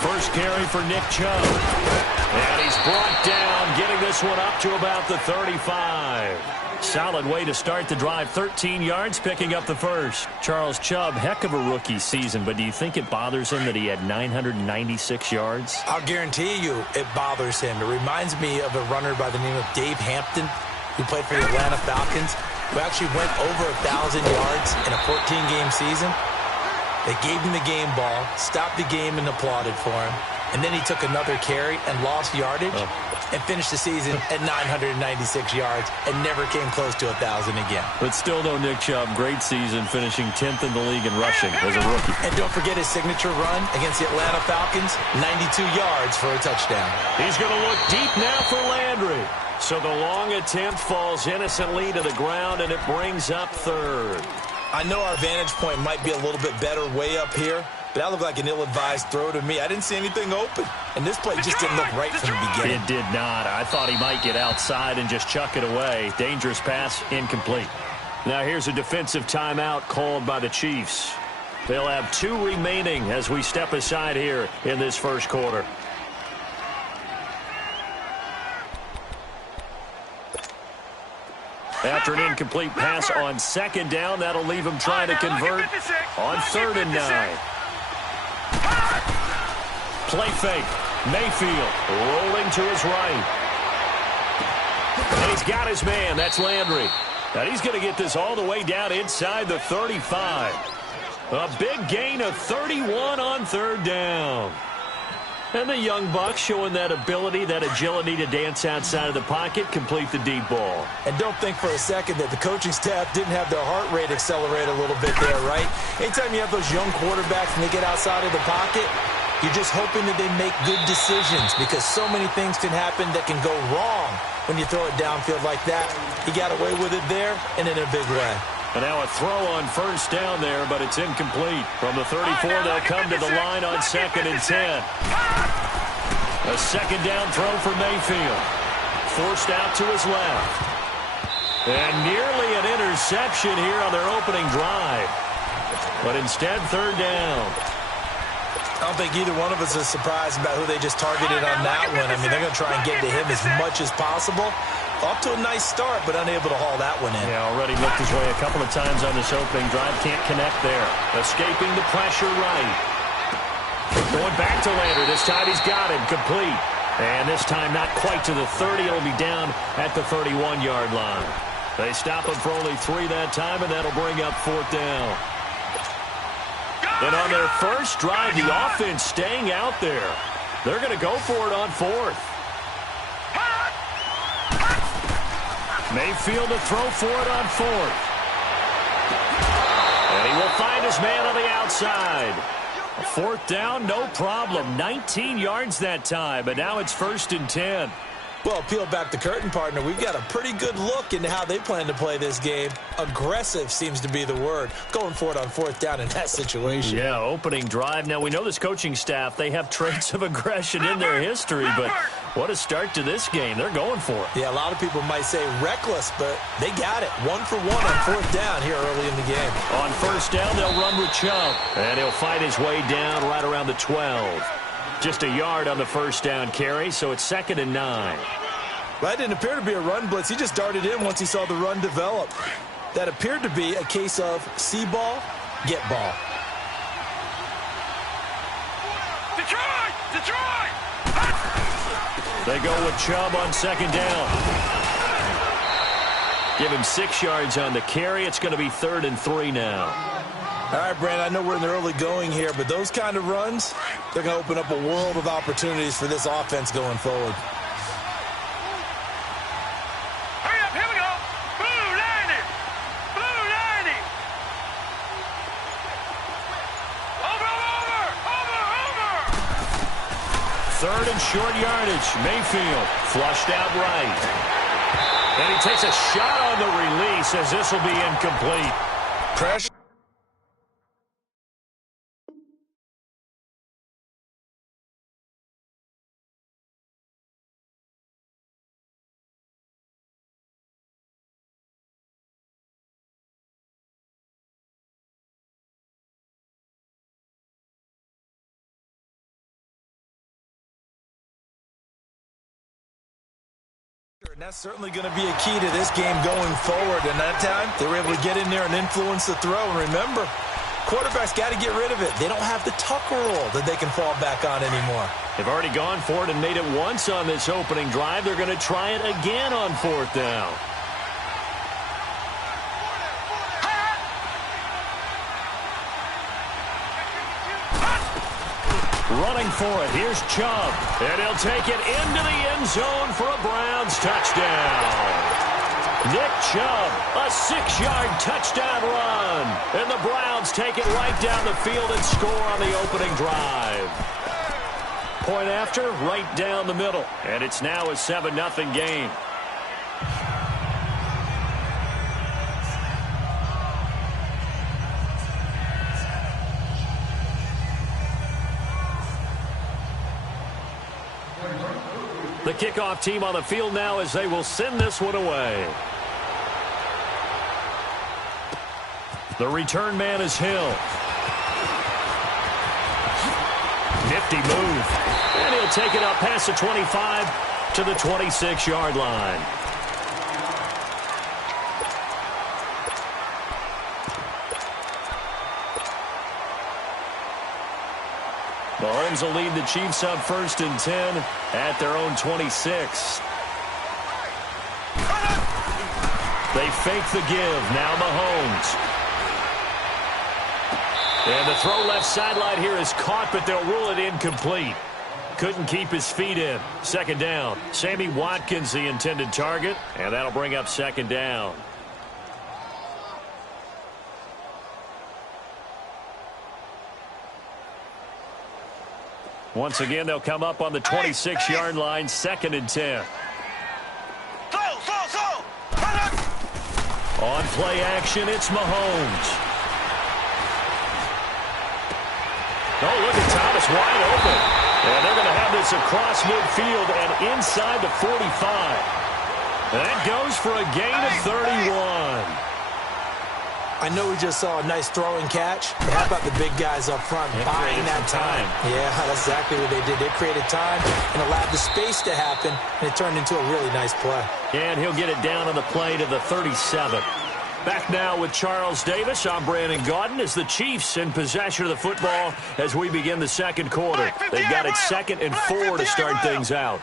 First carry for Nick Chubb. And he's brought down, getting this one up to about the 35. Solid way to start the drive. 13 yards, picking up the first. Charles Chubb, heck of a rookie season, but do you think it bothers him that he had 996 yards? I'll guarantee you it bothers him. It reminds me of a runner by the name of Dave Hampton, who played for the Atlanta Falcons, who actually went over 1,000 yards in a 14-game season. They gave him the game ball, stopped the game, and applauded for him. And then he took another carry and lost yardage and finished the season at 996 yards and never came close to 1,000 again. But still, though, Nick Chubb, great season, finishing 10th in the league in rushing as a rookie. And don't forget his signature run against the Atlanta Falcons, 92 yards for a touchdown. He's going to look deep now for Landry. So the long attempt falls innocently to the ground, and it brings up third. I know our vantage point might be a little bit better way up here, but that looked like an ill-advised throw to me. I didn't see anything open, and this play just didn't look right from the beginning. It did not. I thought he might get outside and just chuck it away. Dangerous pass, incomplete. Now here's a defensive timeout called by the Chiefs. They'll have 2 remaining as we step aside here in this first quarter. After an incomplete pass on second down, that'll leave him trying to convert on 3rd and 9. Play fake. Mayfield rolling to his right. And he's got his man. That's Landry. Now he's going to get this all the way down inside the 35. A big gain of 31 on 3rd down. And the young buck showing that ability, that agility to dance outside of the pocket, complete the deep ball. And don't think for a second that the coaching staff didn't have their heart rate accelerate a little bit there, right? Anytime you have those young quarterbacks and they get outside of the pocket, you're just hoping that they make good decisions because so many things can happen that can go wrong when you throw it downfield like that. He got away with it there and in a big way. And now a throw on first down there, but it's incomplete. From the 34, they'll come to the line on 2nd and 10. A second down throw for Mayfield. Forced out to his left. And nearly an interception here on their opening drive. But instead, 3rd down. I don't think either one of us is surprised about who they just targeted on that one. I mean, they're going to try and get to him as much as possible. Off to a nice start, but unable to haul that one in. Yeah, already looked his way a couple of times on this opening drive. Can't connect there. Escaping the pressure right. Going back to Landry. This time he's got him. Complete. And this time not quite to the 30. It'll be down at the 31-yard line. They stop him for only 3 that time, and that'll bring up 4th down. And on their first drive, the offense staying out there. They're going to go for it on 4th. Mayfield to throw for it on 4th. And he will find his man on the outside. A 4th down, no problem. 19 yards that time, but now it's 1st and 10. Well, peel back the curtain, partner. We've got a pretty good look into how they plan to play this game. Aggressive seems to be the word. Going for it on 4th down in that situation. Yeah, opening drive. Now, we know this coaching staff, they have traits of aggression in their history, but what a start to this game. They're going for it. Yeah, a lot of people might say reckless, but they got it. 1 for 1 on 4th down here early in the game. On 1st down, they'll run with Chubb, and he'll fight his way down right around the 12. Just a yard on the 1st down carry, so it's 2nd and 9. That didn't appear to be a run blitz. He just darted in once he saw the run develop. That appeared to be a case of see ball, get ball. Detroit! Detroit! They go with Chubb on 2nd down. Give him 6 yards on the carry. It's going to be 3rd and 3 now. All right, Brandon, I know we're in the early going here, but those kind of runs, they're going to open up a world of opportunities for this offense going forward. Hurry up, here we go. Blue 90. Blue 90. Over. 3rd and short yardage. Mayfield flushed out right. And he takes a shot on the release as this will be incomplete. Pressure. And that's certainly going to be a key to this game going forward. And that time, they were able to get in there and influence the throw. And remember, quarterback's got to get rid of it. They don't have the Tucker rule that they can fall back on anymore. They've already gone for it and made it once on this opening drive. They're going to try it again on 4th down. Running for it, here's Chubb. And he'll take it into the end zone for a Browns touchdown. Nick Chubb, a 6-yard touchdown run. And the Browns take it right down the field and score on the opening drive. Point after, right down the middle. And it's now a 7-0 game. The kickoff team on the field now as they will send this one away. The return man is Hill. Nifty move. And he'll take it up past the 25 to the 26-yard line. Mahomes will lead the Chiefs up 1st and 10 at their own 26. They fake the give. Now Mahomes. And the throw left sideline here is caught, but they'll rule it incomplete. Couldn't keep his feet in. 2nd down. Sammy Watkins, the intended target, and that'll bring up 2nd down. Once again, they'll come up on the 26-yard line, 2nd and 10. On play action, it's Mahomes. Oh, look at Thomas wide open. And they're going to have this across midfield and inside the 45. That goes for a gain of 31. I know we just saw a nice throwing catch, but how about the big guys up front buying that time? Yeah, that's exactly what they did. They created time and allowed the space to happen, and it turned into a really nice play. And he'll get it down on the play to the 37. Back now with Charles Davis. I'm Brandon Gaudin as the Chiefs in possession of the football as we begin the 2nd quarter. They've got it 2nd and 4 to start things out.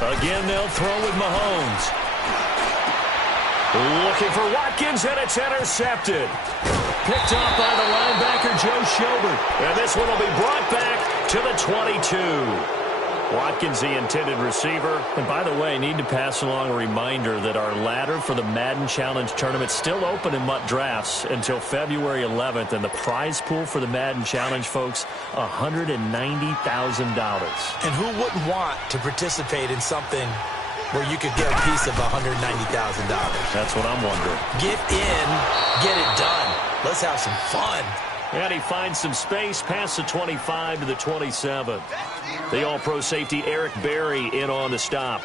Again, they'll throw with Mahomes. Looking for Watkins, and it's intercepted. Picked off by the linebacker, Joe Schobert. And this one will be brought back to the 22. Watkins, the intended receiver. And by the way, I need to pass along a reminder that our ladder for the Madden Challenge Tournament is still open in MUT Drafts until February 11th. And the prize pool for the Madden Challenge, folks, $190,000. And who wouldn't want to participate in something where you could get a piece of $190,000? That's what I'm wondering. Get in, get it done. Let's have some fun. And he finds some space past the 25 to the 27. The All-Pro safety Eric Berry in on the stop.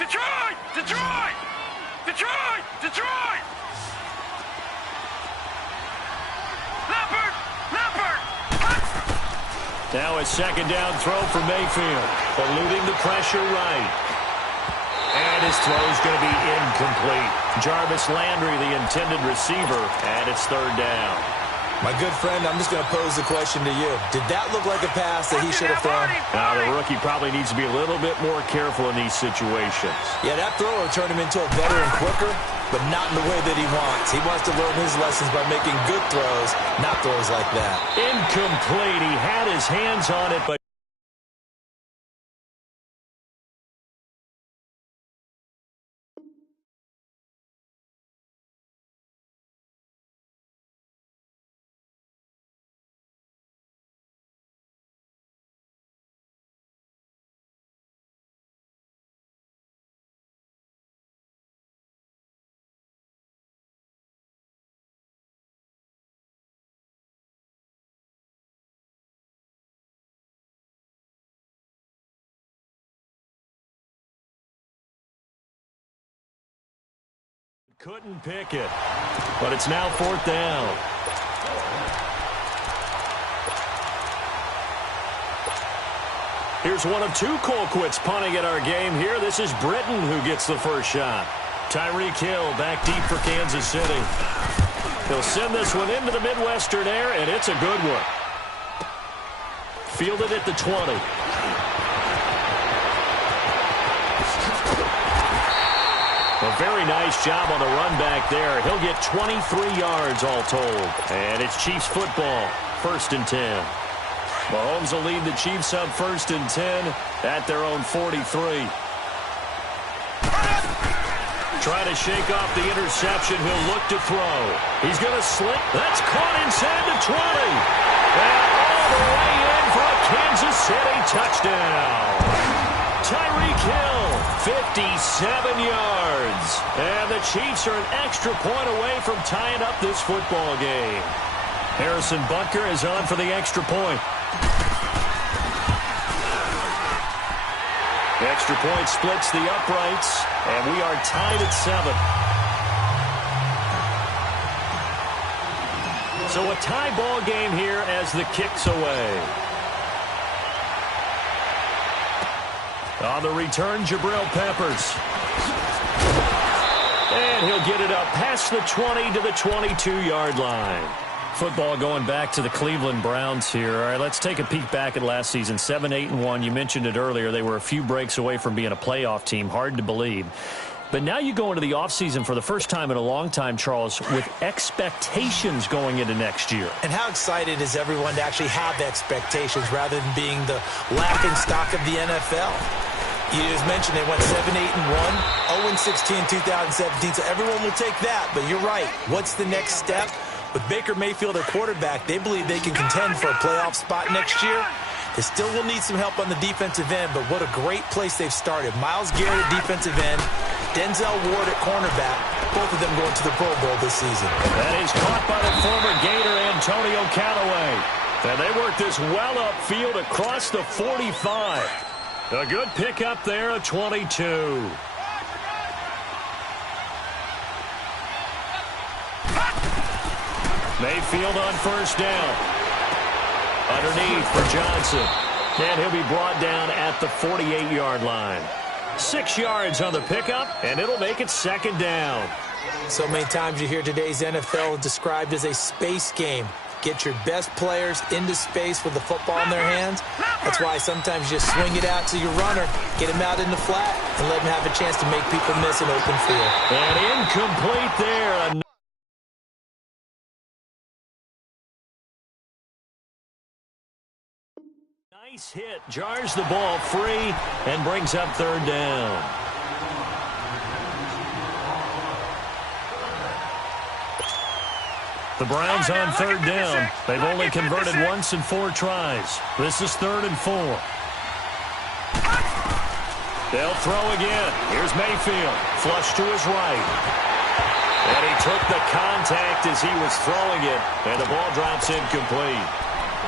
Detroit! Detroit! Detroit! Detroit! Leopard! Leopard! Now a 2nd down throw for Mayfield. Eluding the pressure right. And his throw is going to be incomplete. Jarvis Landry, the intended receiver, and it's 3rd down. My good friend, I'm just going to pose the question to you. Did that look like a pass that he should have thrown? Now, the rookie probably needs to be a little bit more careful in these situations. Yeah, that throw will turn him into a veteran quicker, but not in the way that he wants. He wants to learn his lessons by making good throws, not throws like that. Incomplete. He had his hands on it, but couldn't pick it. But it's now 4th down. Here's one of two Colquitts punting at our game here. This is Britton who gets the first shot. Tyreek Hill back deep for Kansas City. He'll send this one into the Midwestern air, and it's a good one. Fielded at the 20. A very nice job on the run back there. He'll get 23 yards all told. And it's Chiefs football, 1st and 10. Mahomes will lead the Chiefs up 1st and 10 at their own 43. Trying to shake off the interception. He'll look to throw. He's going to slip. That's caught inside the 20. And all the way in for a Kansas City touchdown. Tyreek Hill, 57 yards. And the Chiefs are an extra point away from tying up this football game. Harrison Butker is on for the extra point. The extra point splits the uprights, and we are tied at 7. So a tie ball game here as the kick's away. On the return, Jabril Peppers. And he'll get it up past the 20 to the 22-yard line. Football going back to the Cleveland Browns here. All right, let's take a peek back at last season. 7-8-1. You mentioned it earlier. They were a few breaks away from being a playoff team. Hard to believe. But now you go into the offseason for the first time in a long time, Charles, with expectations going into next year. And how excited is everyone to actually have expectations rather than being the laughing stock of the NFL? You just mentioned they went 7-8-1, 0-16 in 2017, so everyone will take that. But you're right. What's the next step? With Baker Mayfield, their quarterback, they believe they can contend for a playoff spot next year. They still will need some help on the defensive end, but what a great place they've started. Myles Garrett at defensive end, Denzel Ward at cornerback, both of them going to the Pro Bowl this season. That is caught by the former Gator, Antonio Callaway. And they work this well upfield across the 45. A good pickup there at 22. Mayfield on first down. Underneath for Johnson. And he'll be brought down at the 48-yard line. 6 yards on the pickup, and it'll make it 2nd down. So many times you hear today's NFL described as a space game. Get your best players into space with the football in their hands. That's why sometimes you just swing it out to your runner, get him out in the flat, and let him have a chance to make people miss an open field. And incomplete there. Nice hit, jars the ball free and brings up 3rd down. The Browns on 3rd down. They've only converted once in 4 tries. This is 3rd and 4. They'll throw again. Here's Mayfield. Flush to his right. And he took the contact as he was throwing it, and the ball drops incomplete.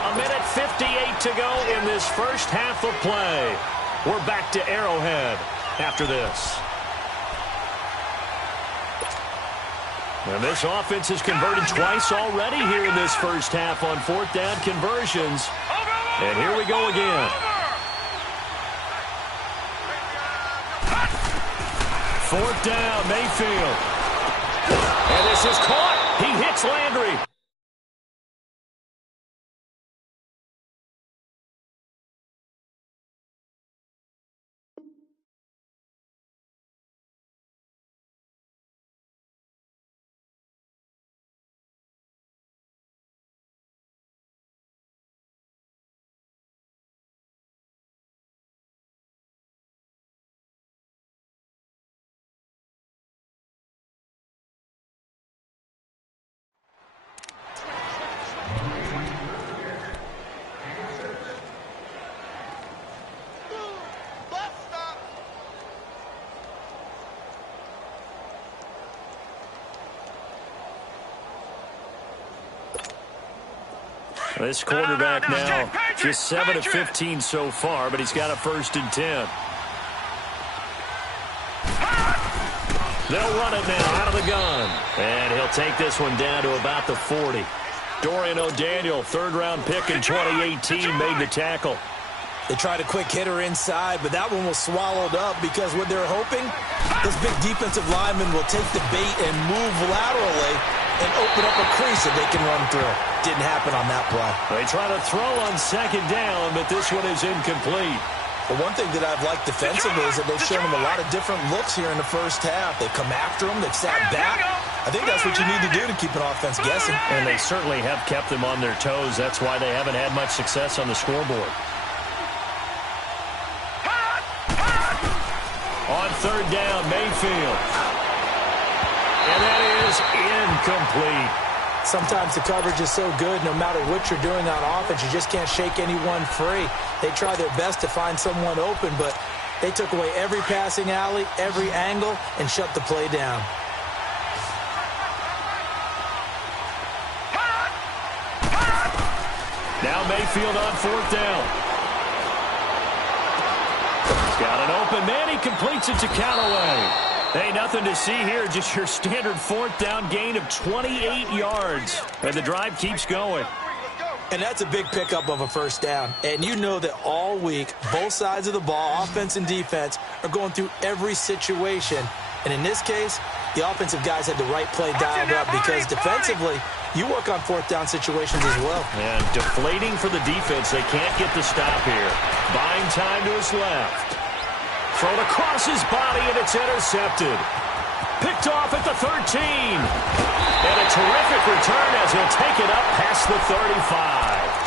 1:58 to go in this first half of play. We're back to Arrowhead after this. And this offense has converted twice already here in this first half on 4th down conversions. And here we go again. 4th down, Mayfield. And this is caught. He hits Landry. This quarterback now just 7 of 15 so far, but he's got a 1st and 10. They'll run it now out of the gun. And he'll take this one down to about the 40. Dorian O'Daniel, 3rd-round pick in 2018, made the tackle. They tried a quick hitter inside, but that one was swallowed up because what they're hoping, this big defensive lineman will take the bait and move laterally and open up a crease that they can run through. Didn't happen on that play. They try to throw on second down, but this one is incomplete. But one thing that I've liked defensively is that they've shown them a lot of different looks here in the first half. They've come after them. They've sat back. I think that's what you need to do to keep an offense guessing. And they certainly have kept them on their toes. That's why they haven't had much success on the scoreboard. On third down, Mayfield. And that is incomplete. Sometimes the coverage is so good, no matter what you're doing on offense, you just can't shake anyone free. They try their best to find someone open, but they took away every passing alley, every angle, and shut the play down. Now Mayfield on fourth down. He's got an open man. He completes it to Callaway. Hey, nothing to see here. Just your standard fourth down gain of 28 yards. And the drive keeps going. And that's a big pickup of a first down. And you know that all week, both sides of the ball, offense and defense, are going through every situation. And in this case, the offensive guys had the right play dialed up because defensively, you work on fourth down situations as well. And deflating for the defense. They can't get the stop here. Buying time to his left. Thrown across his body, and it's intercepted. Picked off at the 13. And a terrific return as he'll take it up past the 35.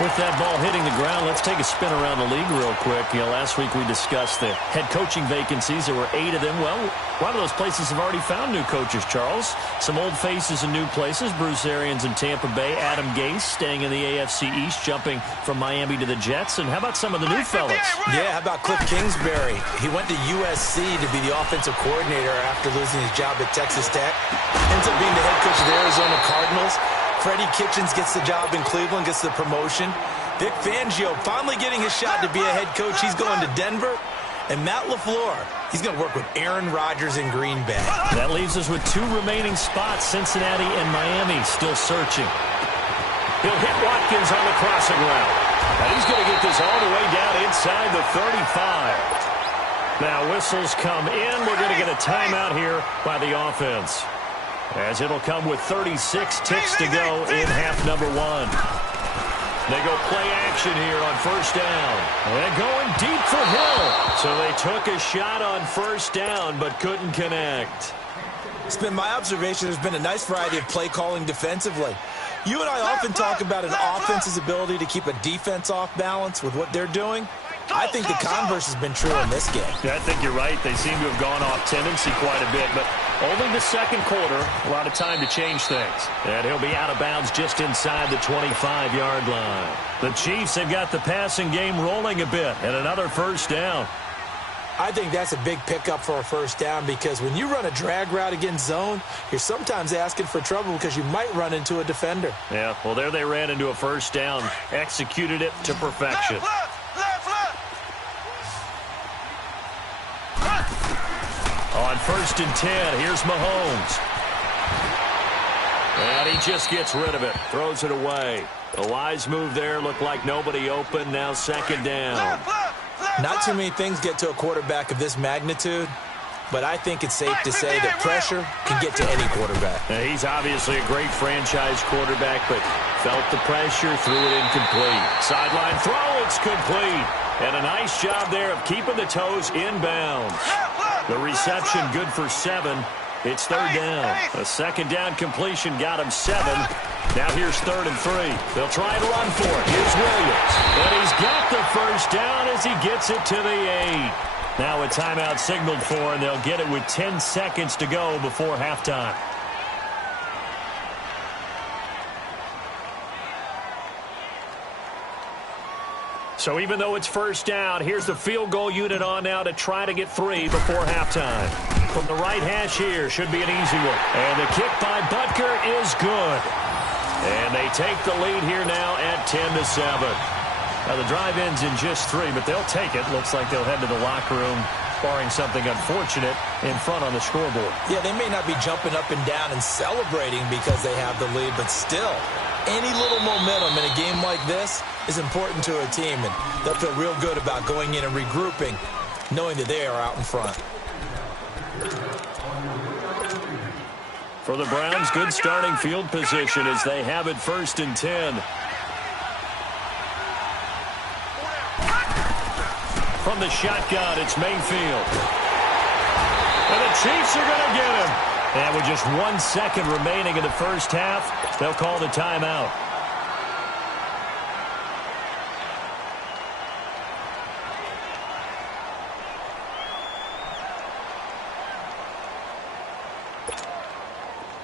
With that ball hitting the ground, let's take a spin around the league real quick. Last week we discussed the head coaching vacancies. There were 8 of them. Well, a lot of those places have already found new coaches, Charles. Some old faces in new places. Bruce Arians in Tampa Bay. Adam Gase staying in the AFC East, jumping from Miami to the Jets. And how about some of the new fellas? Yeah, how about Cliff Kingsbury? He went to USC to be the offensive coordinator after losing his job at Texas Tech. Ends up being the head coach of the Arizona Cardinals. Freddie Kitchens gets the job in Cleveland, gets the promotion. Vic Fangio finally getting his shot to be a head coach. He's going to Denver. And Matt LaFleur, he's going to work with Aaron Rodgers in Green Bay. That leaves us with 2 remaining spots, Cincinnati and Miami still searching. He'll hit Watkins on the crossing route. And he's going to get this all the way down inside the 35. Now whistles come in. We're going to get a timeout here by the offense, as it'll come with 36 ticks to go in half number 1. They go play action here on first down. And going deep for Hill. So they took a shot on first down but couldn't connect. It's been my observation there's been a nice variety of play calling defensively. You and I often talk about an offense's ability to keep a defense off balance with what they're doing. I think the converse has been true in this game. Yeah, I think you're right. They seem to have gone off tendency quite a bit, but only the second quarter, a lot of time to change things. And he'll be out of bounds just inside the 25-yard line. The Chiefs have got the passing game rolling a bit, and another first down. I think that's a big pickup for a first down because when you run a drag route against zone, you're sometimes asking for trouble because you might run into a defender. Yeah, well, there they ran into a first down, executed it to perfection. On first and 10, here's Mahomes. And he just gets rid of it, throws it away. A wise move there, looked like nobody open, now second down. Not too many things get to a quarterback of this magnitude, but I think it's safe to say that pressure can get to any quarterback. Now, he's obviously a great franchise quarterback, but felt the pressure, threw it incomplete. Sideline throw, it's complete. And a nice job there of keeping the toes inbounds. The reception good for 7. It's third down. A second down completion got him 7. Now here's 3rd and 3. They'll try and run for it. Here's Williams. And he's got the first down as he gets it to the 8. Now a timeout signaled for, and they'll get it with 10 seconds to go before halftime. So even though it's first down, here's the field goal unit on now to try to get 3 before halftime. From the right hash here, should be an easy one. And the kick by Butker is good. And they take the lead here now at 10-7. Now the drive ends in just 3, but they'll take it. Looks like they'll head to the locker room, barring something unfortunate, in front on the scoreboard. Yeah, they may not be jumping up and down and celebrating because they have the lead, but still, Any little momentum in a game like this is important to a team, and they'll feel real good about going in and regrouping, knowing that they are out in front. For the Browns, good starting field position as they have it 1st and 10. From the shotgun, it's Mayfield. And the Chiefs are going to get him. And with just 1 second remaining in the first half, they'll call the timeout.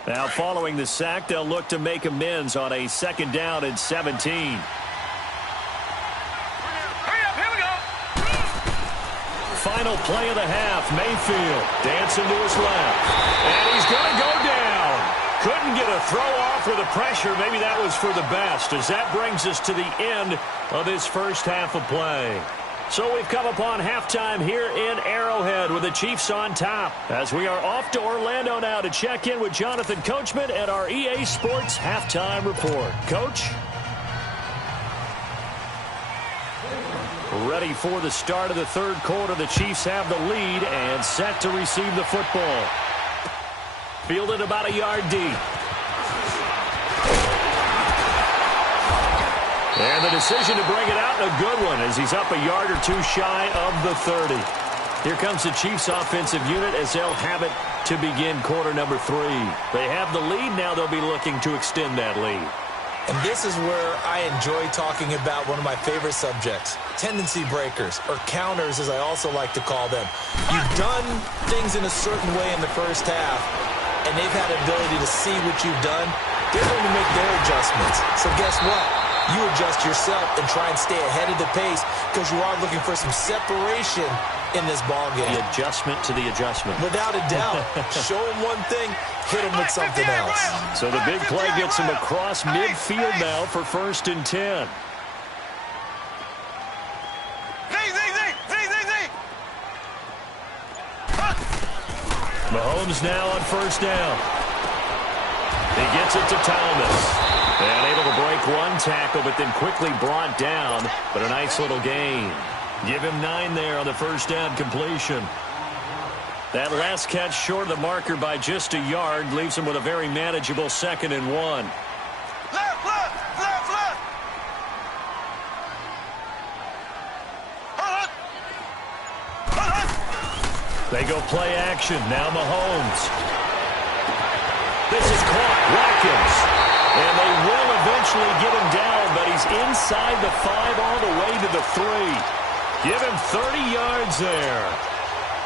Now, following the sack, they'll look to make amends on a 2nd down and 17. Final play of the half. Mayfield dancing to his left. And he's going to go down. Couldn't get a throw off with the pressure. Maybe that was for the best, as that brings us to the end of this first half of play. So we've come upon halftime here in Arrowhead with the Chiefs on top, as we are off to Orlando now to check in with Jonathan Coachman and our EA Sports Halftime Report. Coach? Ready for the start of the 3rd quarter. The Chiefs have the lead and set to receive the football. Fielded about a yard deep. And the decision to bring it out, a good one, as he's up a yard or 2 shy of the 30. Here comes the Chiefs offensive unit as they'll have it to begin quarter number 3. They have the lead. Now they'll be looking to extend that lead. And this is where I enjoy talking about one of my favorite subjects, tendency breakers, or counters as I also like to call them. You've done things in a certain way in the first half, and they've had the ability to see what you've done. They're going to make their adjustments. So guess what? You adjust yourself and try and stay ahead of the pace, because you are looking for some separation in this ballgame. The adjustment to the adjustment. Without a doubt. Show them one thing, hit them with something else. So the big play gets him across midfield now for 1st and 10. Mahomes now on 1st down. He gets it to Thomas. And able to break 1 tackle, but then quickly brought down. But a nice little gain. Give him 9 there on the 1st down completion. That last catch short of the marker by just a yard leaves him with a very manageable 2nd and 1. Left, left, left, left. They go play action. Now Mahomes. This is caught. Watkins. And they will eventually get him down, but he's inside the 5 all the way to the 3. Give him 30 yards there.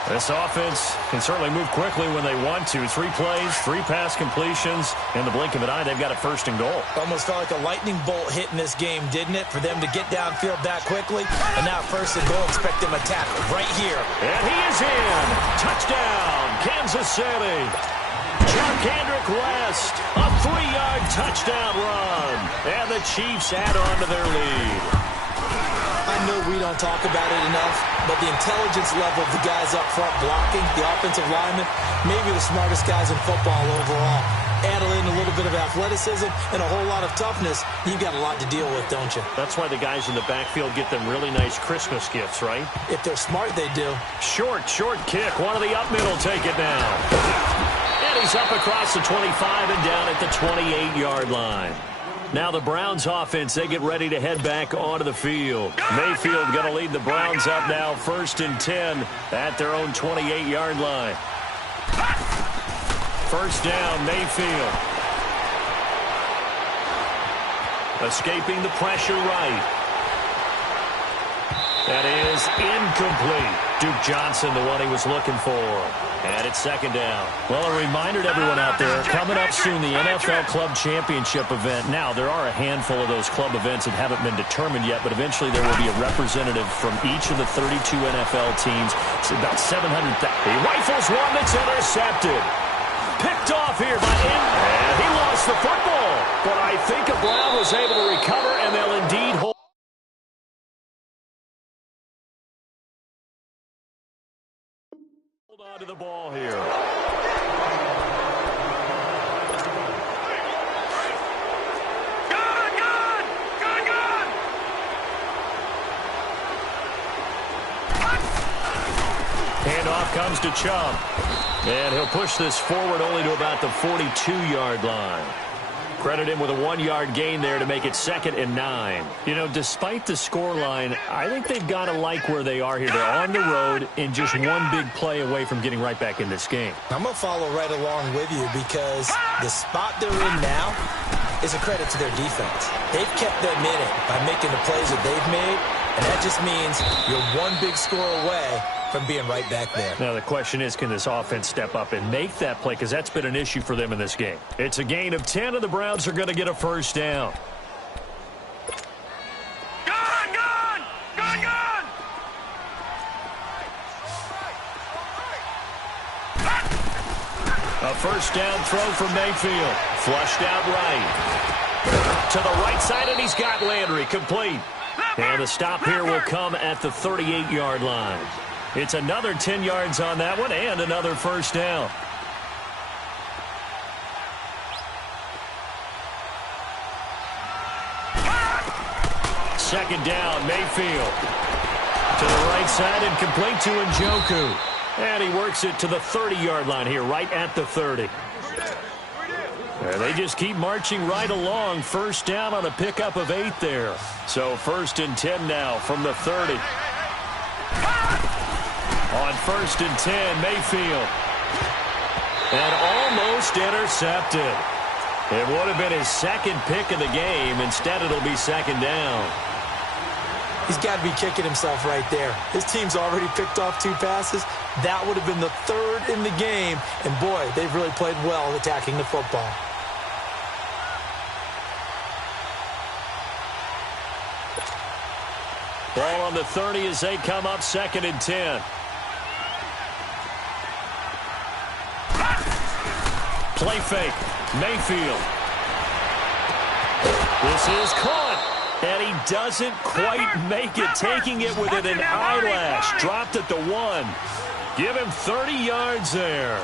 This offense can certainly move quickly when they want to. 3 plays, 3 pass completions. In the blink of an eye, they've got a 1st and goal. Almost felt like a lightning bolt hit in this game, didn't it? For them to get downfield that quickly. And now 1st and goal, expect them to tap right here. And he is in. Touchdown, Kansas City. Kendrick West, a 3-yard touchdown run. And the Chiefs add on to their lead. I know we don't talk about it enough, but the intelligence level of the guys up front blocking, the offensive linemen, maybe the smartest guys in football overall. Add in a little bit of athleticism and a whole lot of toughness, you've got a lot to deal with, don't you? That's why the guys in the backfield get them really nice Christmas gifts, right? If they're smart, they do. Short kick. One of the up middle, take it down. And he's up across the 25 and down at the 28-yard line. Now the Browns offense, they get ready to head back onto the field. Mayfield going to lead the Browns up now 1st and 10 at their own 28-yard line. 1st down, Mayfield. Escaping the pressure right. That is incomplete. Duke Johnson, the one he was looking for. And it's 2nd down. Well, a reminder to everyone out there, coming up soon, the NFL Club Championship event. Now, there are a handful of those club events that haven't been determined yet, but eventually there will be a representative from each of the 32 NFL teams. It's about 700,000. He rifles one that's intercepted. Picked off here by and he lost the football. But I think a Brown was able to recover, and they'll indeed hold on to the ball here. Go! comes to Chubb. And he'll push this forward only to about the 42-yard line. Credit him with a 1-yard gain there to make it 2nd and 9. You know, despite the scoreline, I think they've got to like where they are here. They're on the road and just one big play away from getting right back in this game. I'm going to follow right along with you because the spot they're in now is a credit to their defense. They've kept them in it by making the plays that they've made, and that just means you're one big score away from being right back there. Now the question is, can this offense step up and make that play? Because that's been an issue for them in this game. It's a gain of 10, and the Browns are going to get a first down. Gone! A first down throw from Mayfield. Flushed out right. To the right side, and he's got Landry. Complete. And the stop here will come at the 38-yard line. It's another 10 yards on that one and another first down. Second down, Mayfield. To the right side and complete to Njoku. And he works it to the 30-yard line here, right at the 30. And they just keep marching right along. First down on a pickup of 8 there. So 1st and 10 now from the 30. On 1st and 10, Mayfield. And almost intercepted. It would have been his 2nd pick of the game. Instead, it'll be 2nd down. He's got to be kicking himself right there. His team's already picked off 2 passes. That would have been the 3rd in the game. And, boy, they've really played well attacking the football. Ball on the 30 as they come up 2nd and 10. Play fake. Mayfield. This is caught. And he doesn't quite make it, taking it within an eyelash. Dropped at the 1. Give him 30 yards there.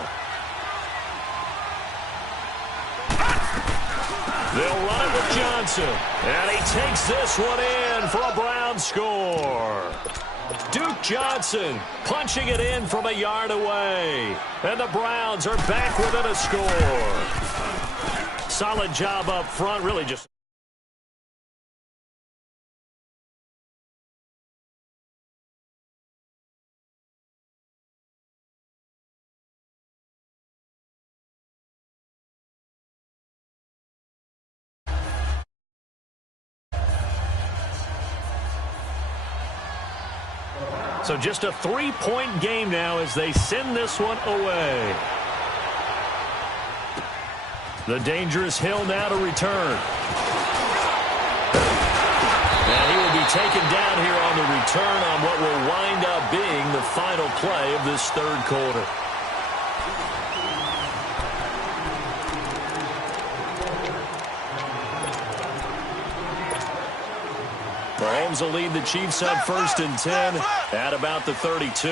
They'll run it with Johnson. And he takes this one in for a Brown score. Duke Johnson punching it in from a yard away. And the Browns are back within a score. Solid job up front, really just... So just a 3-point game now as they send this one away. The dangerous Hill now to return. And he will be taken down here on the return on what will wind up being the final play of this 3rd quarter. Mahomes will lead the Chiefs on 1st and 10 at about the 32.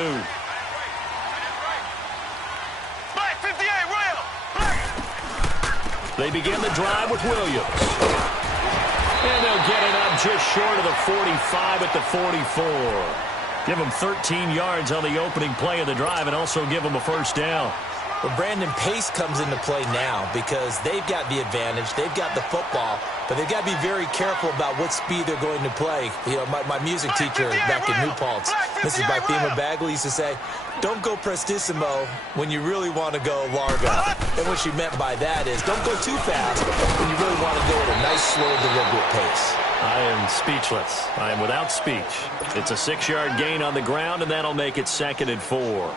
They begin the drive with Williams. And they'll get it up just short of the 45 at the 44. Give them 13 yards on the opening play of the drive and also give them a first down. Well, Brandon, pace comes into play now because they've got the advantage. They've got the football, but they've got to be very careful about what speed they're going to play. You know, my music teacher back in New Paltz, Mrs. Bifema Bagley, used to say, don't go prestissimo when you really want to go largo. And what she meant by that is don't go too fast when you really want to go at a nice, slow, deliberate pace. I am speechless. I am without speech. It's a 6-yard gain on the ground, and that'll make it 2nd and 4.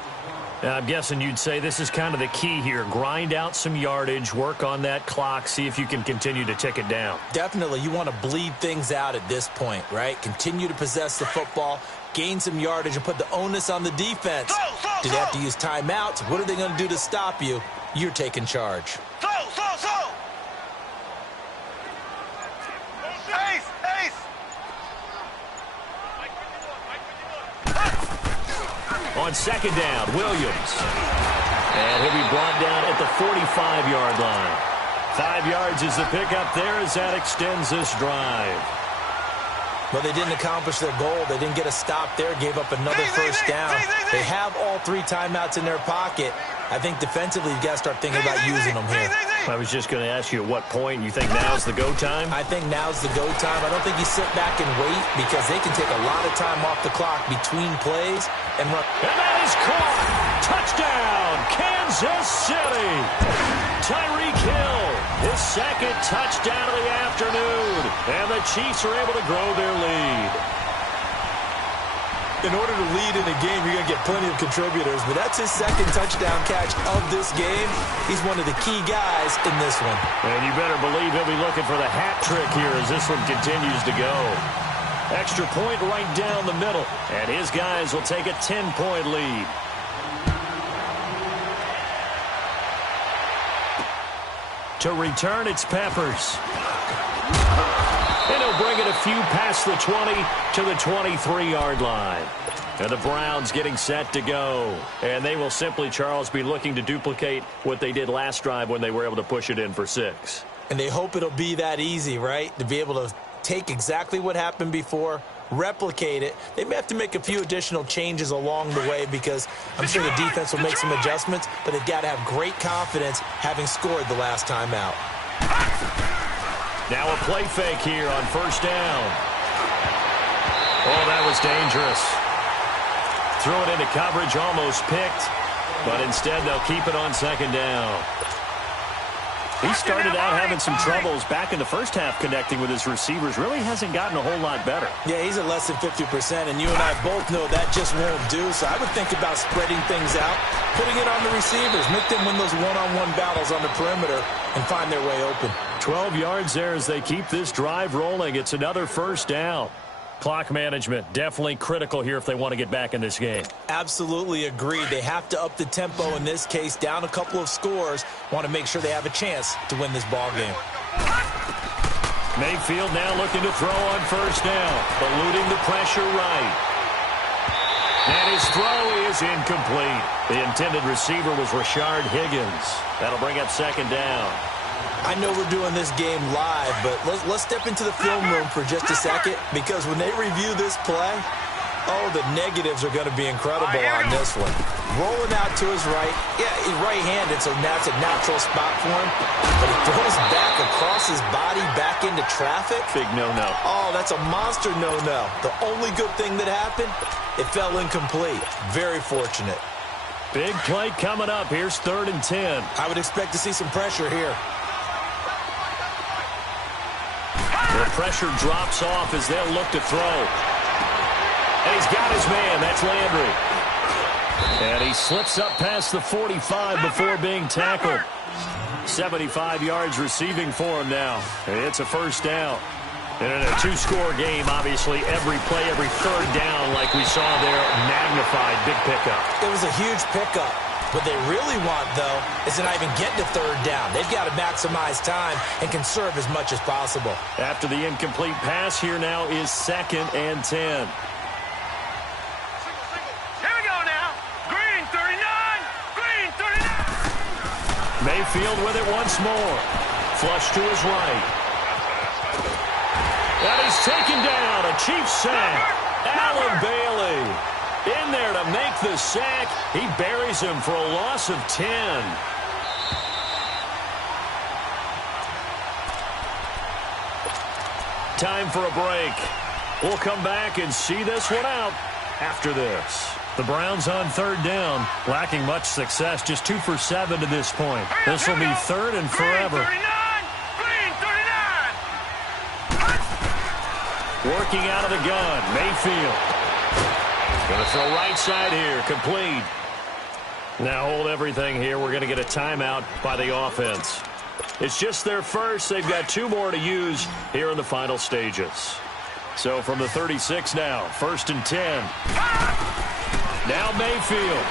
Now, I'm guessing you'd say this is kind of the key here. Grind out some yardage, work on that clock, see if you can continue to tick it down. Definitely. You want to bleed things out at this point, right? Continue to possess the football, gain some yardage, and put the onus on the defense. Do they have to use timeouts? What are they going to do to stop you? You're taking charge. On 2nd down, Williams. And he'll be brought down at the 45-yard line. 5 yards is the pickup there as that extends this drive. Well, they didn't accomplish their goal. They didn't get a stop there, gave up another first down. They have all 3 timeouts in their pocket. I think defensively you've got to start thinking about using them here. I was just going to ask you at what point you think now's the go time? I think now's the go time. I don't think you sit back and wait because they can take a lot of time off the clock between plays and run. And that is caught. Touchdown, Kansas City. Tyreek Hill, his second touchdown of the afternoon. And the Chiefs are able to grow their lead. In order to lead in a game, you're going to get plenty of contributors, but that's his second touchdown catch of this game. He's one of the key guys in this one. And you better believe he'll be looking for the hat trick here as this one continues to go. Extra point right down the middle, and his guys will take a 10-point lead. To return, it's Peppers. And he'll bring it a few past the 20 to the 23-yard line. And the Browns getting set to go. And they will simply, Charles, be looking to duplicate what they did last drive when they were able to push it in for 6. And they hope it'll be that easy, right? To be able to take exactly what happened before, replicate it. They may have to make a few additional changes along the way because I'm sure the defense will make some adjustments, but they've got to have great confidence having scored the last time out. Now a play fake here on first down. Oh, that was dangerous. Threw it into coverage, almost picked, but instead they'll keep it on second down. He started out having some troubles back in the first half connecting with his receivers. Really hasn't gotten a whole lot better. Yeah, he's at less than 50%, and you and I both know that just won't do. So I would think about spreading things out, putting it on the receivers, make them win those one-on-one battles on the perimeter and find their way open. 12 yards there as they keep this drive rolling. It's another first down. Clock management, definitely critical here if they want to get back in this game. Absolutely agreed. They have to up the tempo in this case, down a couple of scores. Want to make sure they have a chance to win this ball game. Mayfield now looking to throw on first down, eluding the pressure right. And his throw is incomplete. The intended receiver was Rashard Higgins. That'll bring up second down. I know we're doing this game live, but let's step into the film room for just a second, because when they review this play, oh, the negatives are going to be incredible on this one. Rolling out to his right. Yeah, he's right-handed, so that's a natural spot for him. But he throws back across his body back into traffic. Big no-no. Oh, that's a monster no-no. The only good thing that happened, it fell incomplete. Very fortunate. Big play coming up. Here's 3rd and 10. I would expect to see some pressure here. The pressure drops off as they'll look to throw. And he's got his man. That's Landry. And he slips up past the 45 before being tackled. 75 yards receiving for him now. It's a first down. And in a 2-score game, obviously, every play, every 3rd down, like we saw there, magnified. Big pickup. It was a huge pickup. What they really want, though, is to not even get to 3rd down. They've got to maximize time and conserve as much as possible. After the incomplete pass, here now is 2nd and 10. Here we go now. Green 39. Green 39. Mayfield with it once more. Flush to his right. And he's taken down. A Chiefs sack. Allen Bailey in there to make the sack. He buries him for a loss of 10. Time for a break. We'll come back and see this one out after this. The Browns on 3rd down, lacking much success, just 2 for 7 to this point. This will be 3rd and forever. Green 39. Working out of the gun, Mayfield. Going to throw right side here, complete. Now hold everything here. We're going to get a timeout by the offense. It's just their first. They've got 2 more to use here in the final stages. So from the 36 now, 1st and 10. Now Mayfield.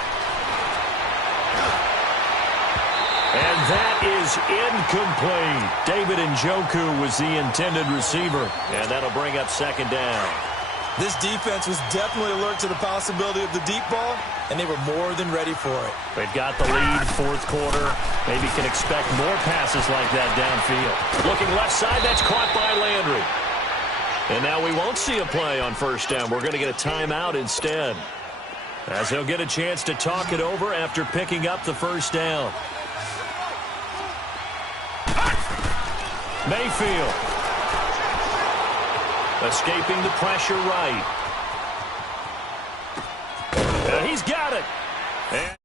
And that is incomplete. David Njoku was the intended receiver. And that'll bring up 2nd down. This defense was definitely alert to the possibility of the deep ball, and they were more than ready for it. They've got the lead, 4th quarter. Maybe can expect more passes like that downfield. Looking left side, that's caught by Landry. And now we won't see a play on first down. We're going to get a timeout instead, as he'll get a chance to talk it over after picking up the first down. Mayfield escaping the pressure right. And he's got it. And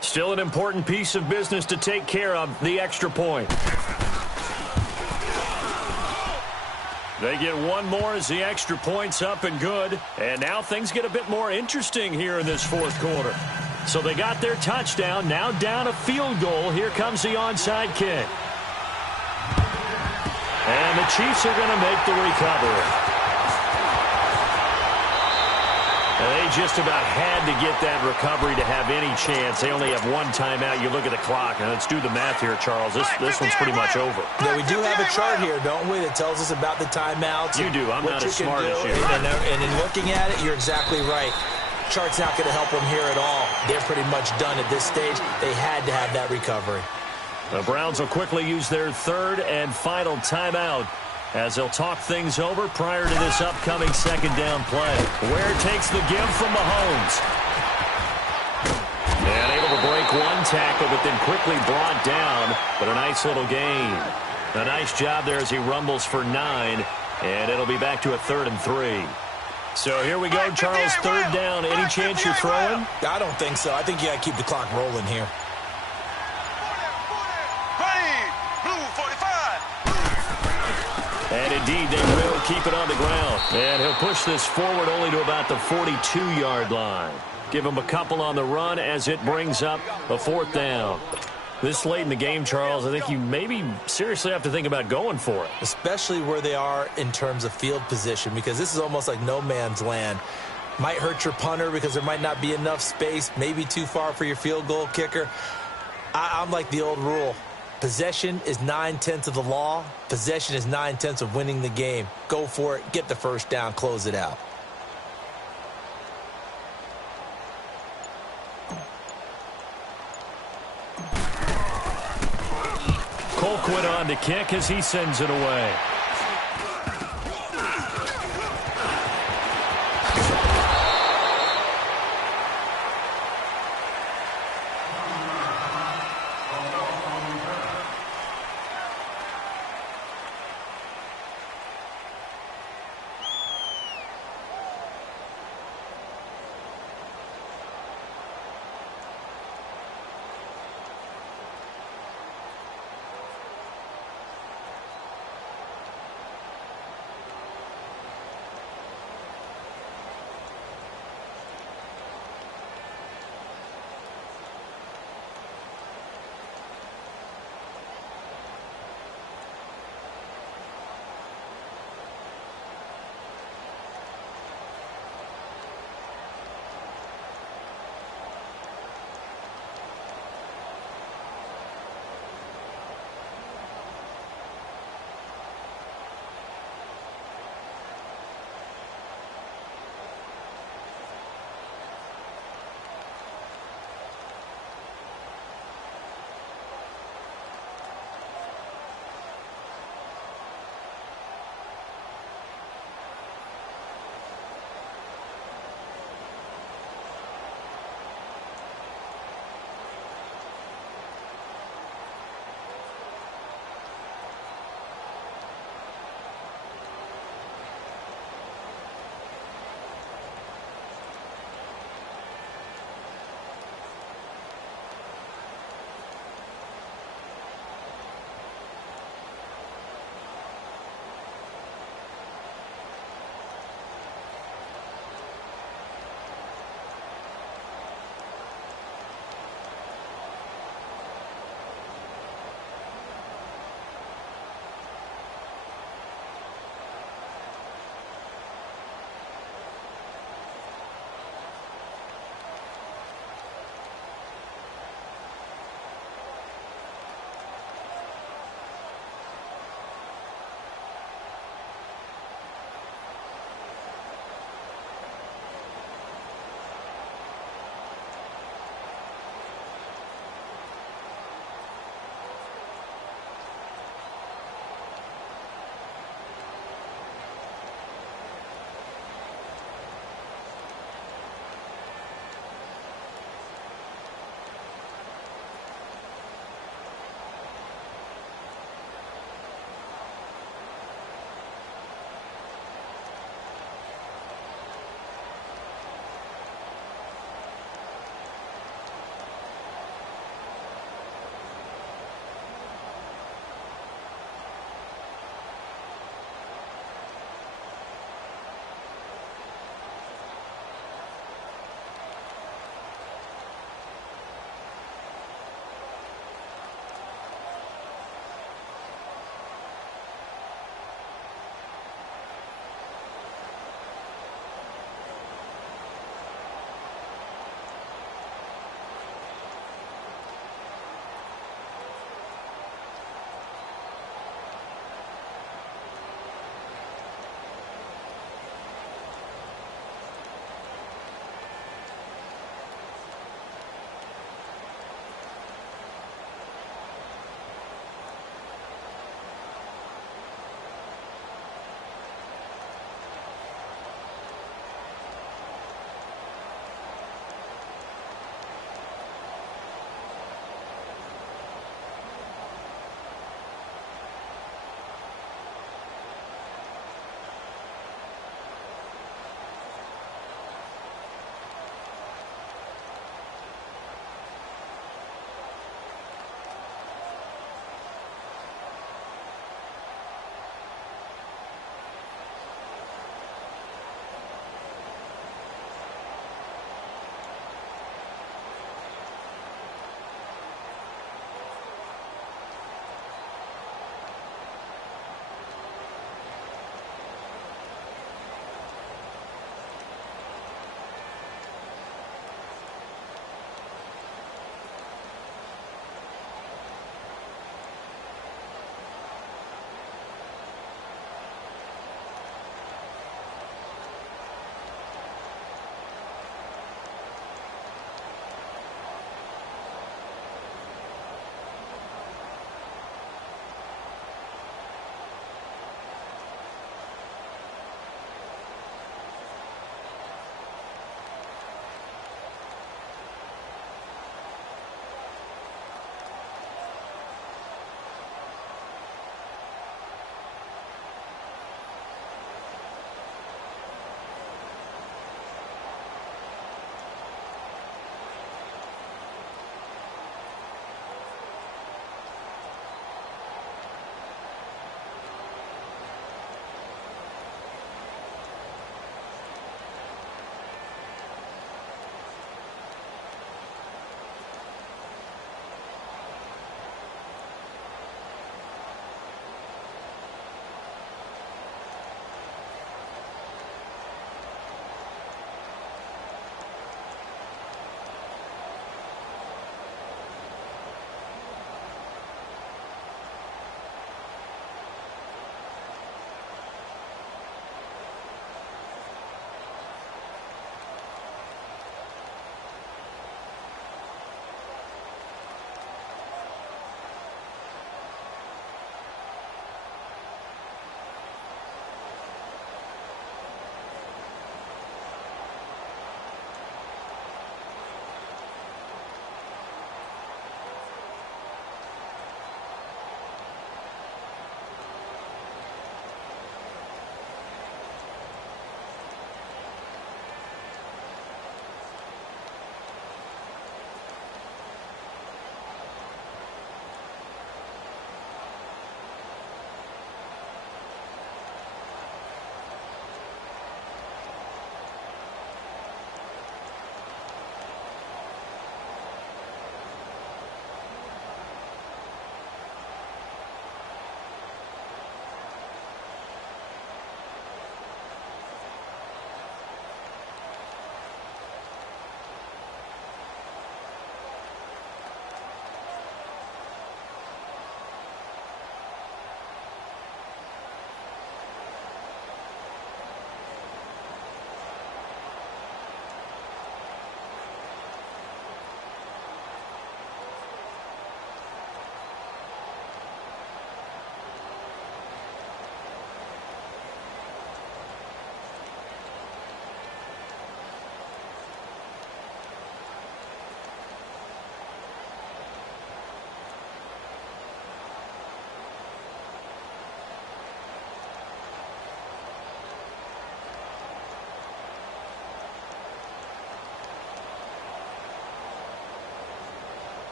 still an important piece of business to take care of, the extra point. They get one more as the extra point's up and good. And now things get a bit more interesting here in this fourth quarter. So they got their touchdown, now down a field goal. Here comes the onside kick. And the Chiefs are going to make the recovery. They just about had to get that recovery to have any chance. They only have one timeout. You look at the clock, and let's do the math here, Charles. This one's pretty much over. Yeah, we do have a chart here, don't we, that tells us about the timeouts. You do. I'm not as smart as you. And in looking at it, you're exactly right. Chart's not going to help them here at all. They're pretty much done at this stage. They had to have that recovery. The Browns will quickly use their third and final timeout as they'll talk things over prior to this upcoming second down play. Ware takes the give from Mahomes. And able to break one tackle, but then quickly brought down. But a nice little gain. A nice job there as he rumbles for 9. And it'll be back to a 3rd and 3. So here we go, Charles, third down. Any chance you're throwing? I don't think so. I think you got to keep the clock rolling here. And indeed, they will keep it on the ground. And he'll push this forward only to about the 42-yard line. Give him a couple on the run as it brings up a 4th down. This late in the game, Charles, I think you maybe seriously have to think about going for it. Especially where they are in terms of field position, because this is almost like no man's land. Might hurt your punter because there might not be enough space, maybe too far for your field goal kicker. I'm like the old rule. Possession is 9/10 of the law. Possession is 9/10 of winning the game. Go for it. Get the first down. Close it out. Colquitt on to kick as he sends it away.